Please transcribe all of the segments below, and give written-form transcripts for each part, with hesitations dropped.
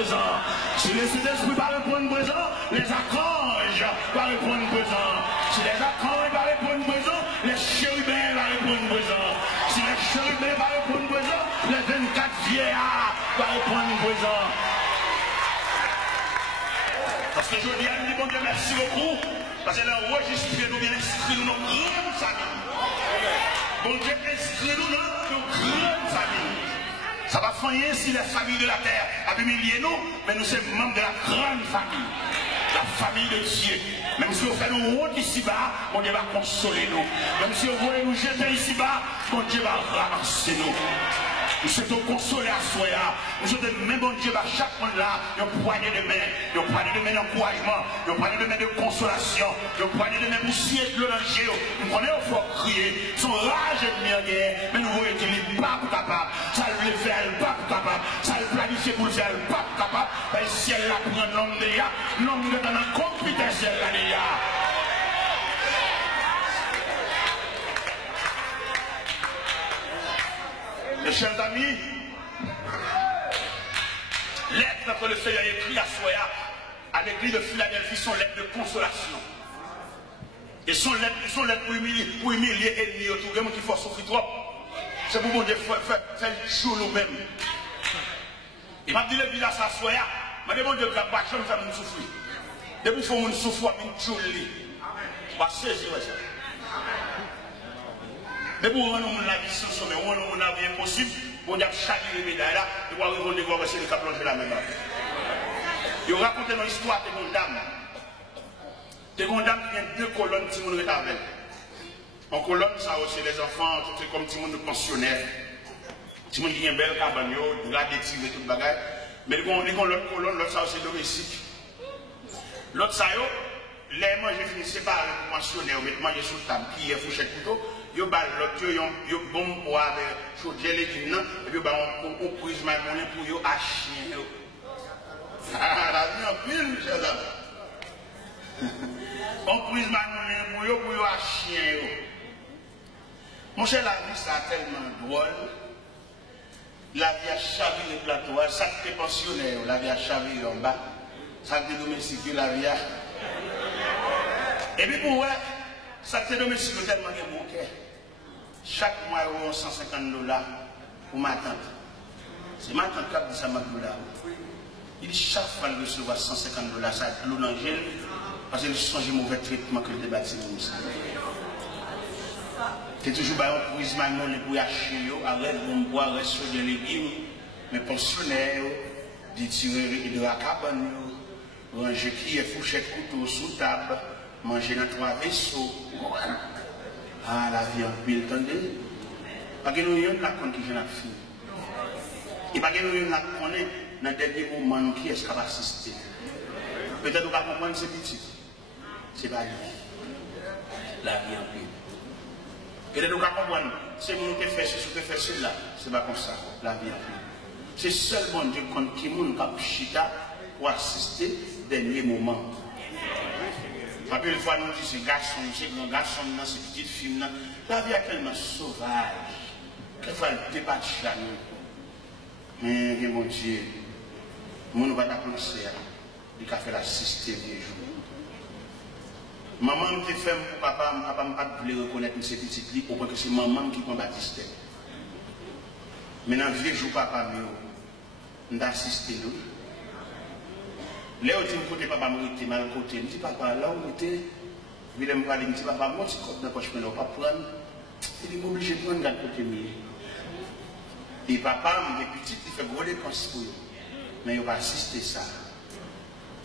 présent. Si les Saint-Esprit va répondre présent, les archanges vont répondre présent. Si les archanges vont répondre présent, les chérubins vont répondre présent. Si les chérubins vont répondre présent, les 24 vieillards vont répondre présent. Parce que je dis à nous, bon Dieu, merci beaucoup. Parce que l'enregistré nous bien inscrit nous dans une grande famille. Bon Dieu, inscrit nous dans une grande famille. Ça va faire si les familles de la terre a humilié nous, mais nous sommes membres de la grande famille. La famille de Dieu. Même si on fait nous honte ici-bas, bon Dieu va consoler nous. Même si on voulait nous jeter ici-bas, bon Dieu va ramasser nous. Nous souhaitons consoler à soi. Nous souhaitons même bon Dieu, chaque monde là, une poignée de main, une poignée de main d'encouragement, une poignée de main de consolation, une poignée de main pour scier le danger. Nous connaissons il faut crier. Son rage est bien guerre, mais nous voyons qu'il n'est pas capable. Ça le fait, elle n'est pas capable. Ça le planifie pour le faire, elle n'est pas capable. Ben, si elle la prend l'homme de ya, l'homme de dans la compétence, elle l'a déjà. Mes chers amis, lettre que le Seigneur a écrit à Soya, à l'église de Philadelphie, sont lettres de consolation. Et sont lettres pour humilier l'ennemi autour de moi qui faut souffrir trop. C'est pour mon Dieu faire le jour nous-mêmes. Il m'a dit le village à Soya, m'a dit mon Dieu, la bache, me faire souffrir. Depuis qu'il faut me souffrir, je jour li. Je vais saisir ça. Mais pour nous, la vie sans sommet, on a vie impossible, on a chaque médaille là, il va répondre de voir si le cap plonge la même. Il raconte une histoire de mon dame. De mon dame qui a deux colonnes, si vous avez avec. En colonne, ça aussi, les enfants, tout comme si vous pensionnaire. Si vous avez une belle cabane, de la détire et tout le bagage. Mais l'autre colonne, l'autre ça aussi domestique. L'autre ça, les manger fini séparés pour pensionnaire, mais manger sur la table, qui est fourchette couteau. Yo bal l'autre yo bombe pour avec chaudière les dînes et puis on prise ma monnaie pour yo à chien yo. Ah la vie en pile chers amis. On prise ma monnaie pour yo à chien yo. Mon cher la vie ça tellement drôle. La vie a chaviré le plateau, ça qui est pensionnaire, la vie a chaviré en bas, ça qui est domestiqué la vie a. Et puis pour ouais, ça qui est domestiqué tellement de bon cœur. Chaque mois, il y a $150 pour ma tante. C'est ma tante qui a dit ça, ma $. Il dit chaque fois qu'il reçoit $150, ça a de l'eau dans le gel, parce qu'il change le mauvais traitement que le débat c'est c'est toujours un prise manon pour acheter, arrête de boire, reste sur des légumes, mais pensionnaires, des tireurs de la cabane, ranger qui est fourchette couteau sous table, manger dans 3 vaisseaux. Ah, la vie en pile, attendez. Parce que nous avons la compte qui vient à finir. Et parce que nous avons la connaître dans le dernier moment qui est-ce qui va assister. Peut-être qu'on va comprendre ce petit. Ce n'est pas lui. La vie en pile. Peut-être qu'on va comprendre, c'est mon qui fait ceci, qui fait cela. Ce n'est pas comme ça. La vie en pile. C'est seulement Dieu qui a chita pour assister au dernier moment. Après, une fois, nous disons, c'est garçon, c'est grand garçon, c'est petite fille. La vie est tellement sauvage. Quelquefois, elle débat à nous. Mais, mon Dieu, nous ne va pas penser. Il a fait la 6 derniers jours. Maman me fait pour papa, papa ne pas voulu reconnaître ces petites filles, pour que c'est maman qui combattiste. Mais dans le vieux jour, papa, nous avons assisté. Là où tu côté papa m'a été mal côté, je dis papa là où était, je vais me parler, je dis papa moi tu comptes dans la poche mais là pas prendre, il est obligé de prendre garde côté mieux. Et papa il est petit, il fait gros dépenses pour eux, mais il va assister ça.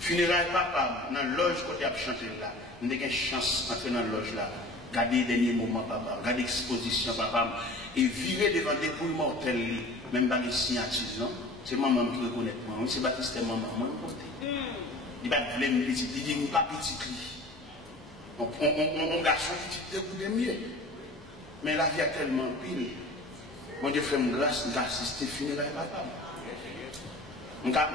Funérailles papa dans la loge côté à chanter là, on a une chance d'entrer dans la loge là, garder les derniers moments papa, garder l'exposition papa et virer devant des poules mortelles, même pas les signatures non. C'est maman qui reconnaît moi. C'est Baptiste maman, moi porté. Il va te me petit, il dit pas petit. On garçon petit de mieux. Mais la vie a tellement pile. Mon Dieu fait une grâce d'assister funérailles papa. On a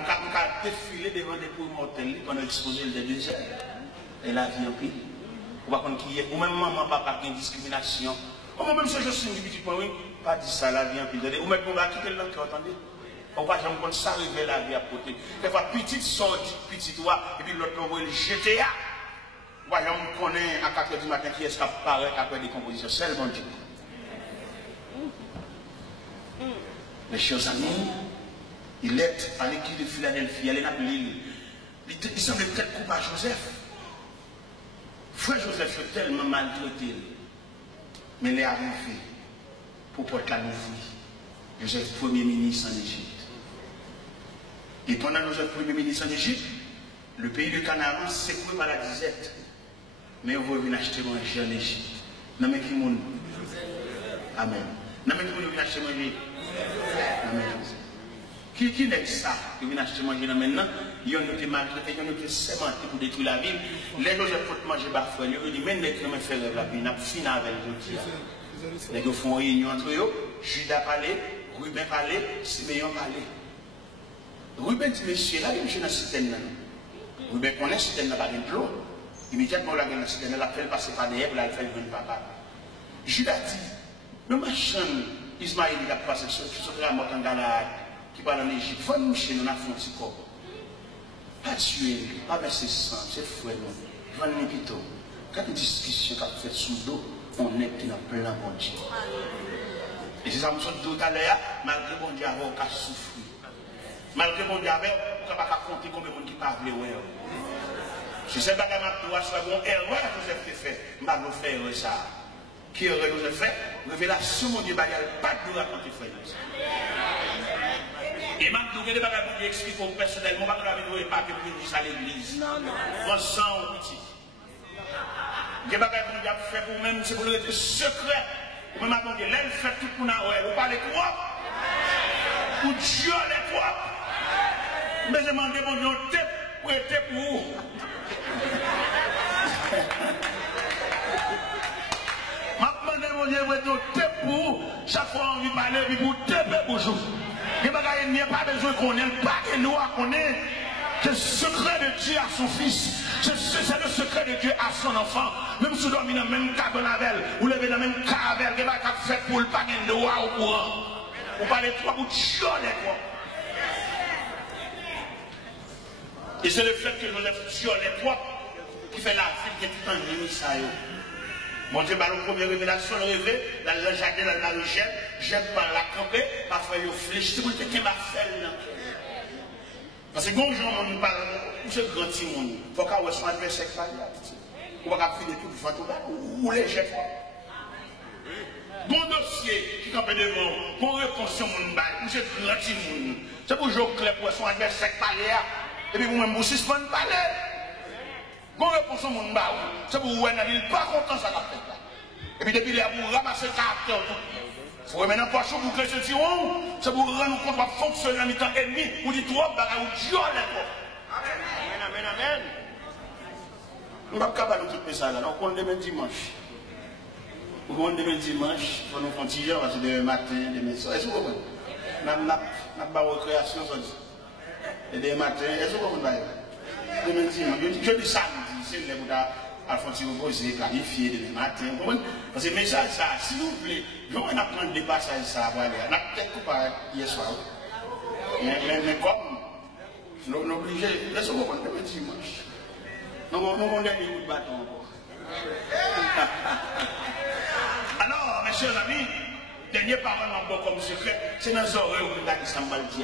défilé devant des poules mortelles pendant l'exposé de désert. Et la vie en pile. On va comprendre qu'il y a, ou même maman, papa, qui a une discrimination. Ou même si je suis une petite point, oui, pas dit ça, la vie en pile. Ou même on va quitter le langue, attendez. On va jamais comme ça arriver la vie à côté. Des fois, petite sortie, petite toi, et puis l'autre on va le jeter. On va jamais connaître à 4h du matin qui est-ce qui apparaît après des compositions. C'est le bon Dieu. Mes chers amis, il est à l'église de Philadelphie, il est dans l'île. Il semble peut-être couper à Joseph. Frère Joseph est tellement maltraité. Mais il est arrivé pour porter la nouvelle. Joseph, premier ministre en Égypte. Et pendant Joseph, premier ministre en Égypte, le pays de Canaan s'est secoué par la disette. Mais on va venir acheter manger en Égypte. Non mais qui monde? Amen. Non mais qui monde vient acheter manger? Amen. Qui n'est ça? Qui vient acheter manger maintenant? Ils ont été maltraités, ils ont été sémentés pour détruire la ville. Les gens qui manger parfois, ils ont dit, mais nous avons fait la vie, nous avons fini avec le les gens font réunion entre eux, Judas parlait, Ruben parlait, Siméon parlait. Ruben dit, monsieur, là, il y a une citerne. Ruben connaît la citerne, pas de l'eau. Immédiatement, la citerne, elle a fait passer par derrière, elle a fait le papa. Judas dit, le machin, Ismaël, il a passé sur la mort en Galade, qui parle en Égypte, il faut nous chez nous, on a fait un petit corps. Pas tuer, pas verser sang, c'est frère, non. Venez plutôt. Quand une discussion qu'a fait sous l'eau, on est dans plein bon Dieu. Et c'est ça que je vous dis tout à l'heure, malgré bon Dieu, on a souffert. Malgré bon Dieu, on n'a pas compter combien de monde qui parle. Si c'est pas que je dois soit bon erreur que Joseph fait, je vais vous faire ça. Qui erreur Joseph fait? Révélation, mon Dieu, pas de raconter frère. Et même tout le monde qui explique personnellement, je ne vais pas venir à l'église. On sent au petit. Il y a des choses que fait pour vous-même, c'est pour le secret. Vous m'attendez, l'aile fait tout pour nous. Vous parlez trop. Vous Dieu les trop. Mais je demande mon Dieu, pour être pour vous. Je demande mon Dieu, pour être pour vous. Chaque fois on vient parler, puis vous taper pour vous. Il n'y a pas besoin qu'on ait, pas que nous qu'on ait. C'est le secret de Dieu à son fils. C'est le secret de Dieu à son enfant. Même si vous dormez dans le même cabanavel, vous levez dans le même caravelle, vous n'avez pas fait pour le paquet de droit au courant. Vous parlez trois, vous chiolez quoi. Et c'est le fait que nous les chiolez trois qui fait la vie qui est tout en ministère. Mon Dieu, la première révélation, le réveil, dans le jardin, dans la richesse, j'aime pas la camper, parfois il fléchit, c'est pour te qu'il m'a fait là. Parce que quand on nous parle, c'est grand monde, il faut qu'on soit adversaire par là. On va finir tout le temps, ou les jets. Bon dossier qui campe devant, bon réponse sur mon bail, c'est grand monde. C'est pour jouer clair pour son adversaire par là. Et puis vous-même, vous suspendez par là. Bon réponse sur mon bail, c'est pour vous, il n'est pas content ça l'a fait là. Et puis depuis là, vous ramassez le caractère. Il faut maintenant pas chaud pour que les gens c'est pour rendre compte de fonctionner en mi-temps ennemi, ou dit trop, ou Dieu Amen, amen, amen. Nous ne sommes pas capables de tout ça là, on demain dimanche. On demain dimanche, on nous fait un petit jour, parce que demain matin, demain soir. Est-ce que vous comprenez? Nous avons pas de récréation, et demain matin, est-ce que vous comprenez? Demain dimanche, jeudi samedi, c'est le Bouddha. Alphonse Robo, clarifié demain matin. Parce que message ça, si vous voulez, nous on apprend des passages ça, on a peut-être pas hier soir. Mais comme nous sommes obligés, laissez-nous comprendre demain dimanche. Nous avons des coups de bâton encore. Alors, mes chers amis, dernier parole encore comme secret, c'est dans les oreilles où nous avons dit ça, nous avons dit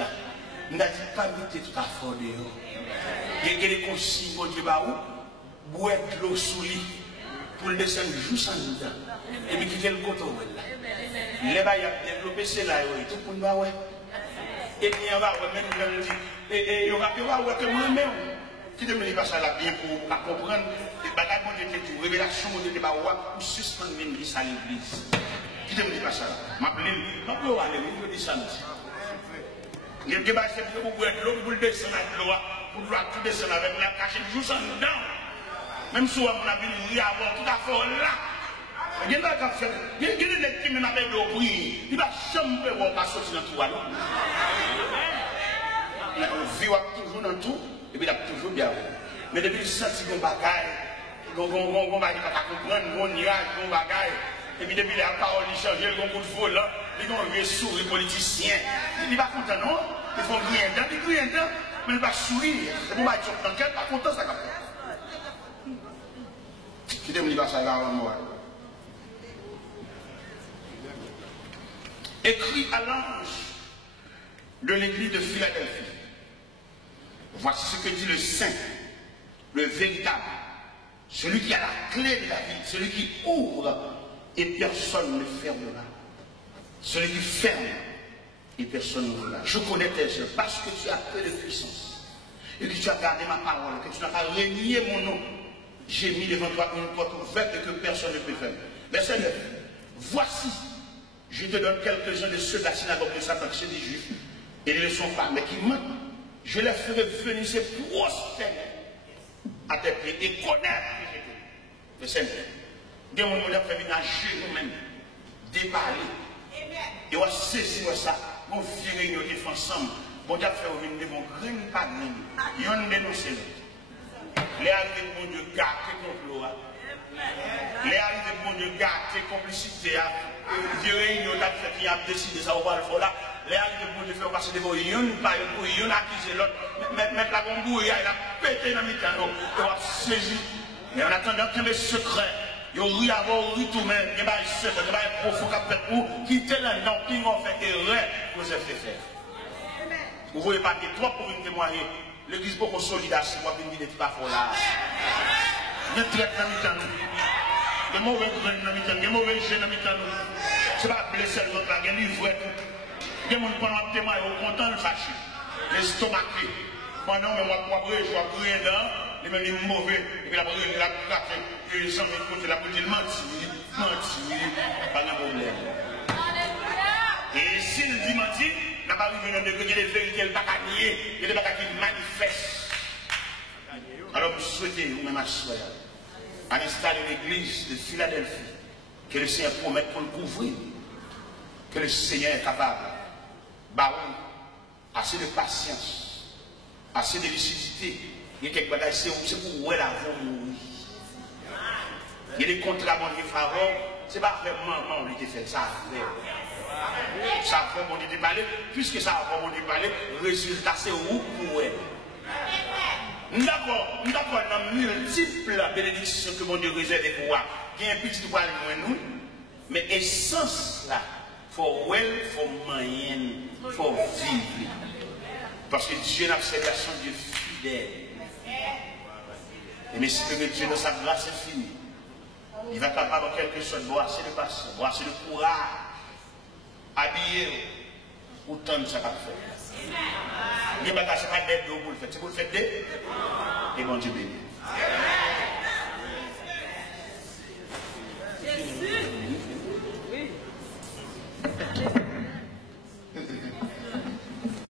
pas vite tout à fort dehors. Il y a des consignes, mon Dieu, boire de l'eau sous lit pour le descendre juste en dedans. Et puis quitter le coton là. Les bails a développé c'est là, tout le monde va ouais. Et il y a même nous dit et il y aura ouais que moi-même qui demande pas ça là bien pour comprendre les bagages mon Dieu tout révélation mon Dieu pas ouais pour suspendre l'église à l'église. Qui demande pas ça là. M'appeler, m'appeler aller me descendre. Il y a des bails c'est pour boire de l'eau pour le descendre de l'eau pour tout descendre avec la cacher juste en dedans. Même si on a vu avoir tout à fait là, il y a des gens qui même avec le bruit, il va jamais pas sortir dans tout. On vit toujours dans tout, et puis il a toujours bien. Mais depuis le senti qu'on bagaille, qu'on va pas comprendre, qu'on nuage, qu'on bagaille, et puis depuis la parole change, qu'on coup de feu là, ils ont un sourire politicien. Il n'est pas content, non? Ils font rien dedans, ils crient dedans, mais il va sourire. C'est pour moi qu'ils sont dans quel pas content, ça va faire. Qui te dit pas ça avant moi? Écrit à l'ange de l'église de Philadelphie. Voici ce que dit le saint, le véritable, celui qui a la clé de la vie, celui qui ouvre et personne ne fermera. Celui qui ferme et personne n'ouvrira. Je connais tes œuvres parce que tu as peu de puissance et que tu as gardé ma parole, que tu n'as pas renié mon nom. J'ai mis devant toi une porte ouverte et que personne ne peut fermer. Verset 9. Voici, je te donne quelques-uns de ceux de la synagogue de Satan, ceux des Juifs, et ils ne le sont pas, mais qui mentent. Je les ferai venir se prosterner à tes pieds et connaître que j'ai dit. Verset 9. Des gens qui ont fait venir à nous-mêmes, déballer. Et on va saisir ça, on va virer nos défenses ensemble. On va faire venir mon grain pas grain. Et on dénonce l'autre. Les arrivées de mon Dieu gâter complot. Les arrivées de mon Dieu gâter complicité. Virer nos fait qui a décidé ça, on va le faire là. Les arrivées de mon Dieu faire passer devant yon pas pour yon accuser l'autre. Mettre la gombouille, il a pété dans le temps. On va saisir. Et en attendant qu'il y ait des secrets. Yo ri avant, ri tout même, il y a des secrets, il y a des profond qui fait pour quitter le nom qui ont fait erreur pour se faire. Vous voyez pas que trop pour une témoigner. L'église beaucoup solidaire, c'est moi qui me dis des petits parfois là. Il y a des traits dans le temps. Des mauvais grains dans le temps, des mauvais jeunes dans le temps. C'est pas blesser l'autre là, il y a des livres et tout. Il y a des gens qui ont témoigné, ils sont contents de fâcher. Les stomachés. Pendant que moi, je vais brûler là, les mêmes mauvais, et puis la brûler, la craquer, et les gens qui la brûler, mentir, pas de problème. Et s'il dit mentir, n'a pas arrivé dans le degré de vérité, il n'y a pas nier, il y a des bagages qui manifestent. Alors, vous souhaitez, vous-même, asseoir, à l'instar de l'église de Philadelphie, que le Seigneur promette pour le couvrir, que le Seigneur est capable, assez de patience, assez de lucidité. Il y a quelques bagages, c'est pour où elle a mourir. Il y a des contrats qui font, c'est pas vraiment on était fait ça. Ça a vraiment été parlé, puisque ça a vraiment été parlé, le résultat c'est où pour elle. D'accord, dans multiples bénédictions que mon Dieu réserve pour moi. Il y a un petit poil loin nous, mais essence là, for well, for moyen, for vivre. Parce que Dieu n'a servi à son Dieu fidèle. Et mais si Dieu dans sa grâce est fini, il va capable en quelque sorte boire assez de patience, boire assez de courage, habiller autant de ça qu'a fait. Il n'y a pas de des pour le faire, c'est pour le faire des et bon Dieu béni.